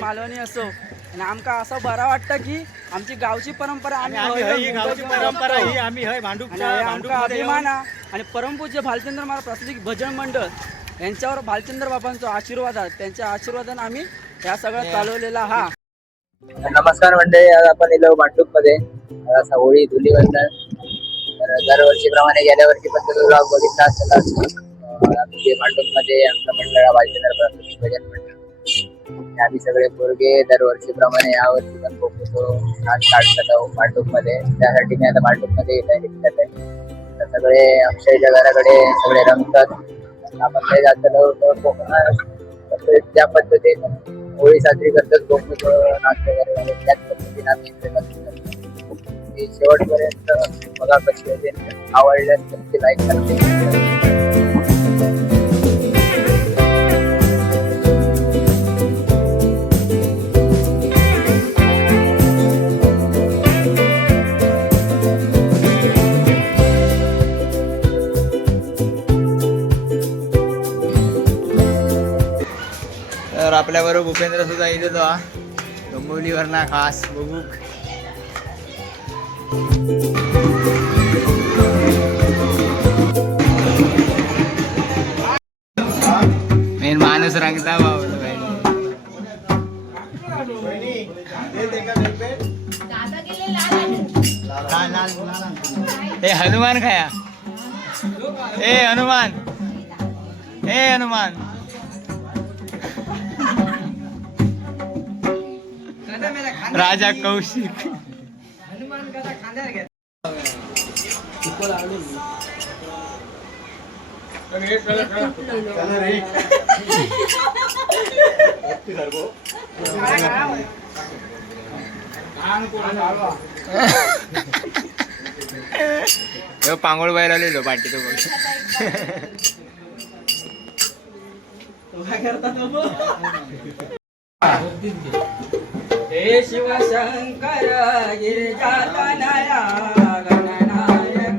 मालवणी असो आणि आमका असं बरं वाटतं की आमची गावची परंपरा अभिमान आणि परमपूज्य भालचंद्र महाराज प्रास्ताविक भजन मंडळ यांच्यावर भालचंद्र बाबांचा आशीर्वाद आहे. त्यांच्या आशीर्वादाने आम्ही या सगळं चालवलेला हा. नमस्कार मंडळी, आज आपण इलो भांडूप मध्ये होळी धुलीवंदन. तर दरवर्षीप्रमाणे गेल्या वर्षी पण ब्लॉग बघितला असेल. भांडूप मध्ये आमचं मंडळ भालचंद्र प्रास्ताविक भजन मंडळ. आम्ही सगळे पोरगे दरवर्षीप्रमाणे यावर्षी पण खूप नाच काढतात भांडूप मध्ये. त्यासाठी मी आता भांडूप मध्ये येत आहे. सगळे अक्षयच्या घराकडे सगळे रमतात. आपण काही जास्त त्या पद्धतीने होळी साजरी करतात. गोमुख नाच वगैरे त्याच पद्धतीने आम्ही शेवटपर्यंत बघा कशी होते. आवडल्यास त्यांची लाईक करते. तर आपल्याबरोबर भूपेंद्र सुद्धा इथे तो डोंबिवलीवरना खास बघू. मेन माणूस रंगता भाऊ. हे हनुमान खाया. ए हनुमान, ए हनुमान. राजा कौशिक. पांगोळ बायला आलेलो पाठी तो बघ. हे शिवशंकर गिरिजातनया गणनायक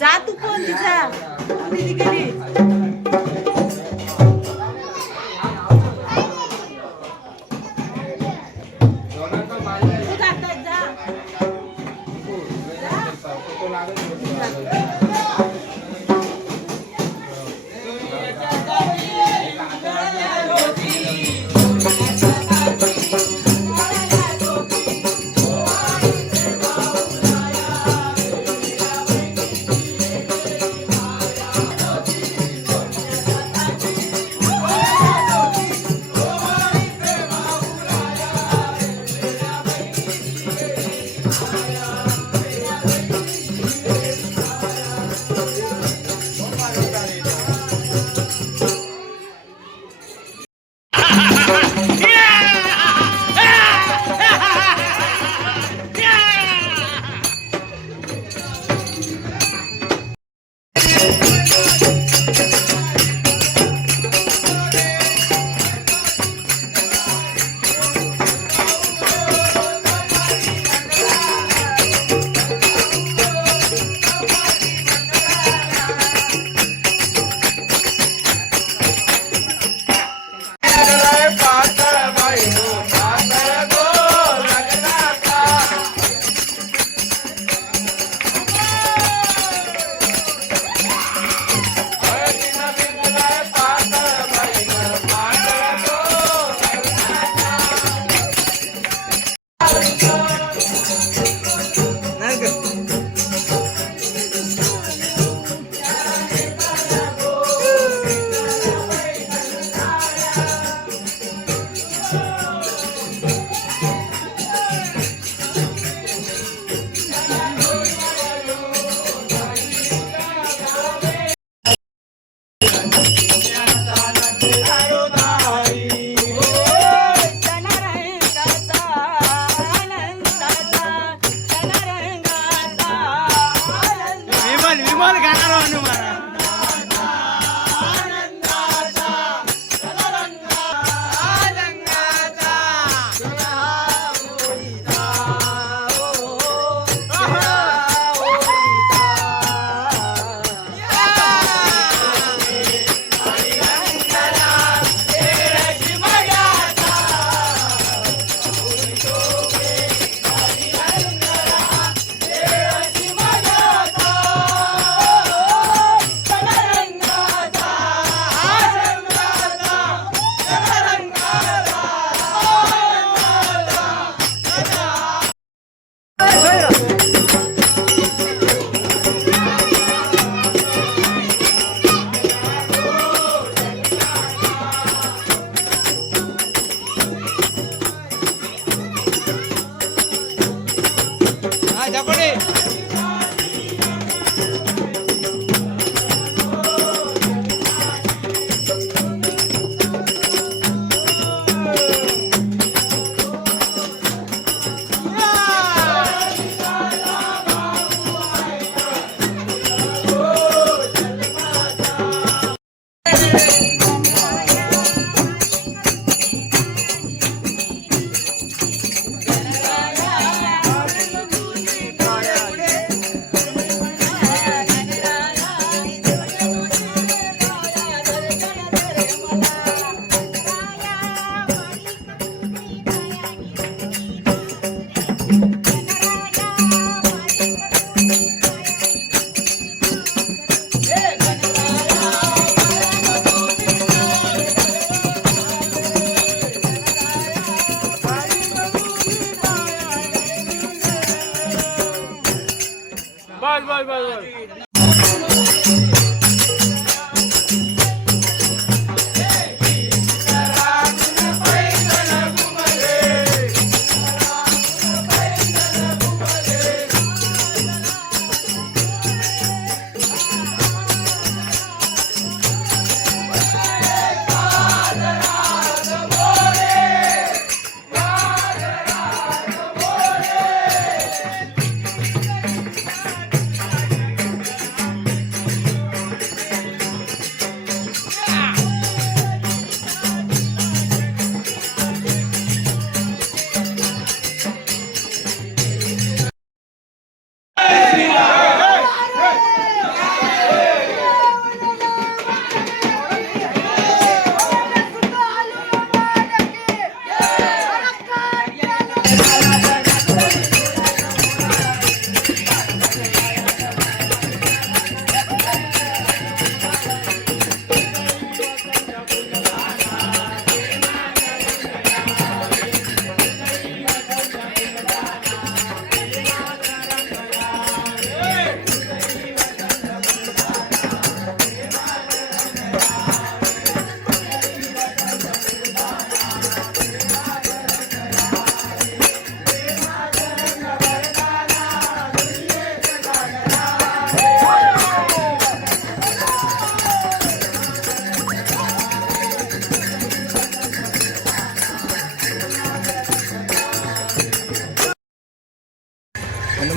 जा तू पण तिचा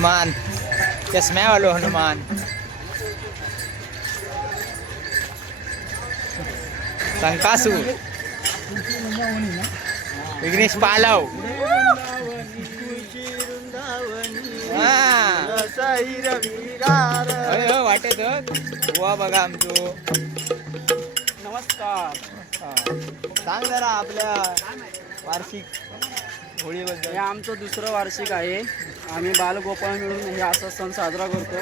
हनुमान चष्म्यावालो हनुमान संकासूर विघ्नेश पालव वाटेत गोवा बघा आमचो नमस्कार. सांग जरा आपल्या वार्षिक होळीबद्दल. हे आमचं दुसरं वार्षिक आहे. आम्ही बालगोपाळ मिळून हे असा सण साजरा करतो.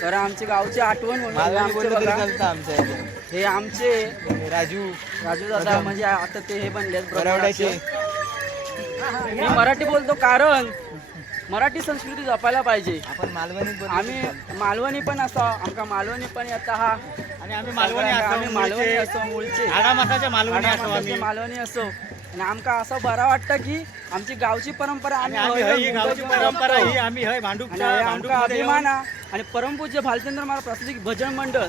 कारण आमची गावची आठवण म्हणून हे आमचे बघा, आमच्या हे आमचे राजू राजू दादा म्हणजे आता ते हे बनले बरवड्याचे. मी मराठी बोलतो कारण मराठी संस्कृती जपायला पाहिजे. आपण मालवणी आम्ही मालवणी पण असो, आमका मालवणी पण येता हा आणि आम्ही आम्ही मालवणी असो, मूळचे आडामासाच्या मालवणी असो आम्ही. आडामासाचे मालवणी असो. आणि आमका असं बरं वाटतं की आमची गावची परंपरा आणि आम्ही ही गावची परंपरा ही आम्ही हय भांडूपच्या आमका भांडूपमध्ये अभिमान आहे. आणि परमपूज्य भालचंद्र महाराज प्रास्ताविक भजन मंडळ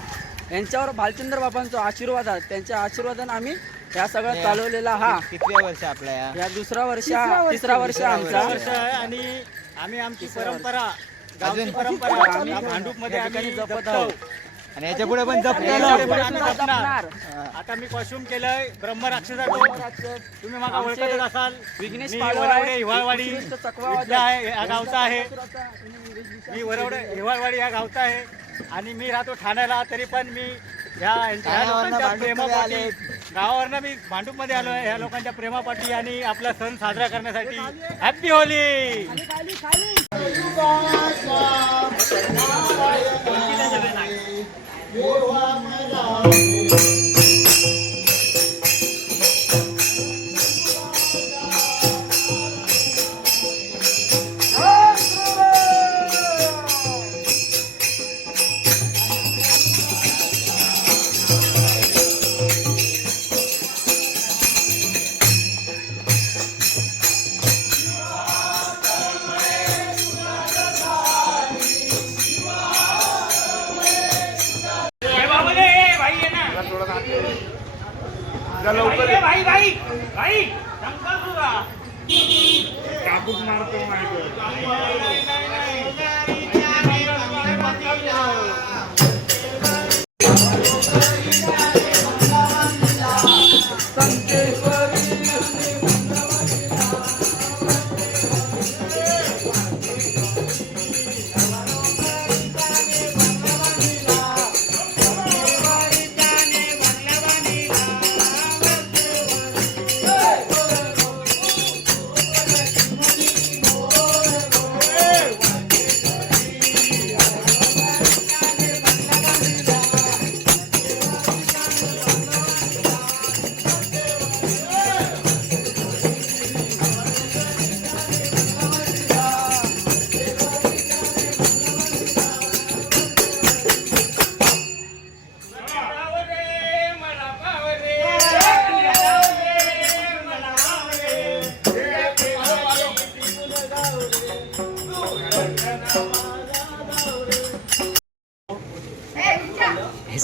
यांच्यावर भालचंद्र बाबांचा आशीर्वाद आहे. त्यांच्या आशीर्वादाने आम्ही या सगळं चालवलेला हा कितव्या वर्ष आपल्या या दुसरा वर्ष तिसरा वर्ष आमचा. वर्ष आहे. आणि आम्ही आमची परंपरा गावची अजून परंपरा आम्ही भांडूपमध्ये या आम्ही ठिकाणी जपत जपतो. आहोत. आणि याच्या पुढे पण याच्यापुढे जपतो. पण आम्ही जपणार. जपणार. आता मी कॉस्ट्युम केलंय ब्रह्मराक्षसाचं. तुम्ही मला आमचे ओळखतच असाल. विघ्नेश मी पालव वरवडे आहे, हिवाळवाडी उत्कृष्ट चकवावादक. इथला आहे, या गावचा आहे. मी वरवडे हिवाळवाडी या गावचा आहे. आणि मी राहतो ठाण्याला. तरी पण मी ह्या ठाण्यावरनं लोकांच्या भांडूपमध्ये प्रेमापाठी आलेत. गावावरनं मी भांडूपमध्ये आलो आहे. ह्या लोकांच्या प्रेमापाठी आणि आपला सण साजरा करण्यासाठी हॅपी होली.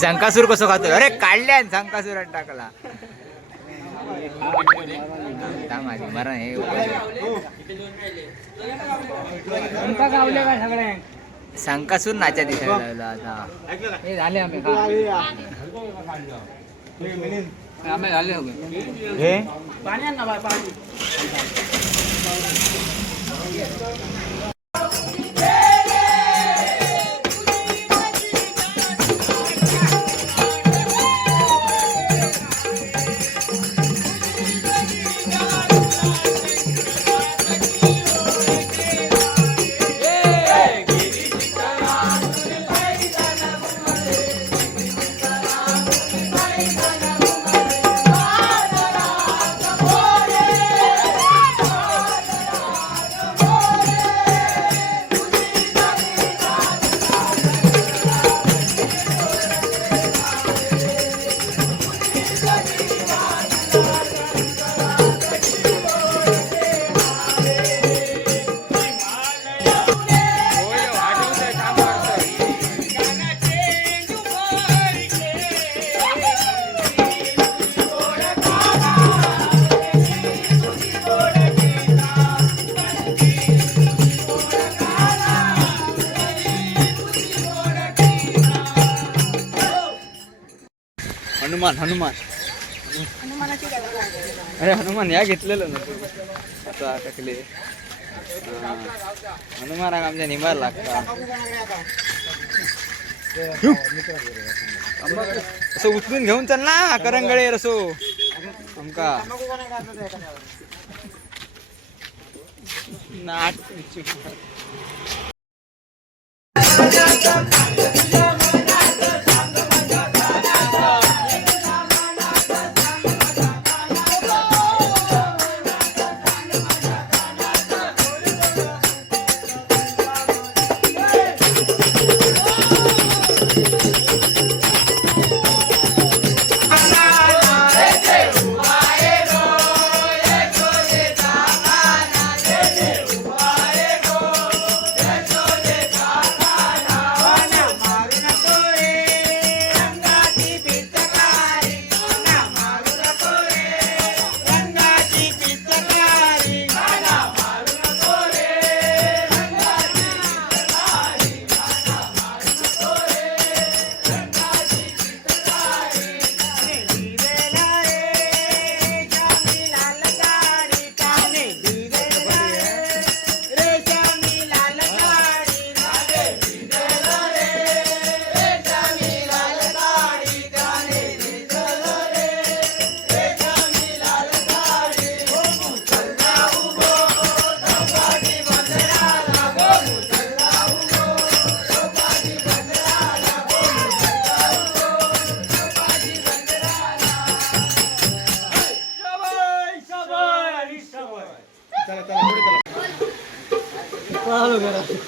संकासूर कसं खातो. अरे काढल्या संकासूर टाकला. माझी मरण हे संकासूर नाच्या दिसायला लागला आता. हे झाले आम्ही झाले हे पाणी आण ना बाय, पाणी. हनुमान हनुमान अरे हनुमान या घेतलेलं ना तू आता टाकले हनुमानाक आमच्या निभार लागता असं उचलून घेऊन चल ना करंगळे रसो आमका नाट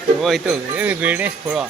हो इथं बिल्डिंग खोळा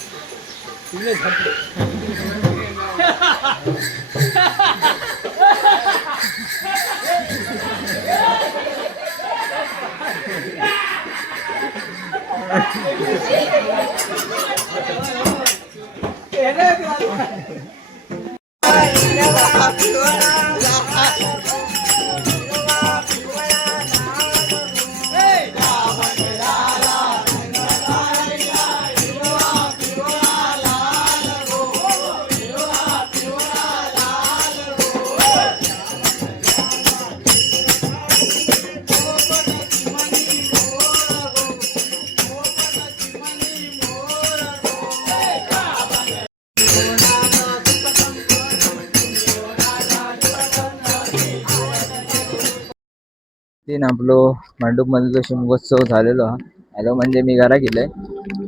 तीन आपलो मांडूप मध्ये शिमगोत्सव झालेलो हा हॅलो म्हणजे मी घरा गेलोय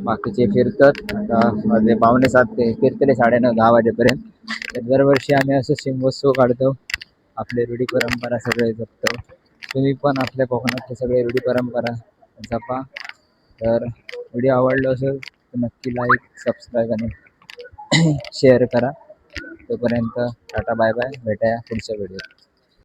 बाकीचे फिरतात आता माझे पावणे 7 ते फिरतले 9:30-10 वाजेपर्यंत तर दरवर्षी आम्ही असं शिमगोत्सव काढतो आपले रूढी परंपरा सगळे जपतो तुम्ही पण आपल्या कोकणातले सगळे रूढी परंपरा जपा तर व्हिडिओ आवडला असेल तर नक्की लाईक सबस्क्राईब आणि शेअर करा तोपर्यंत टाटा बाय बाय भेटूया पुढच्या व्हिडिओ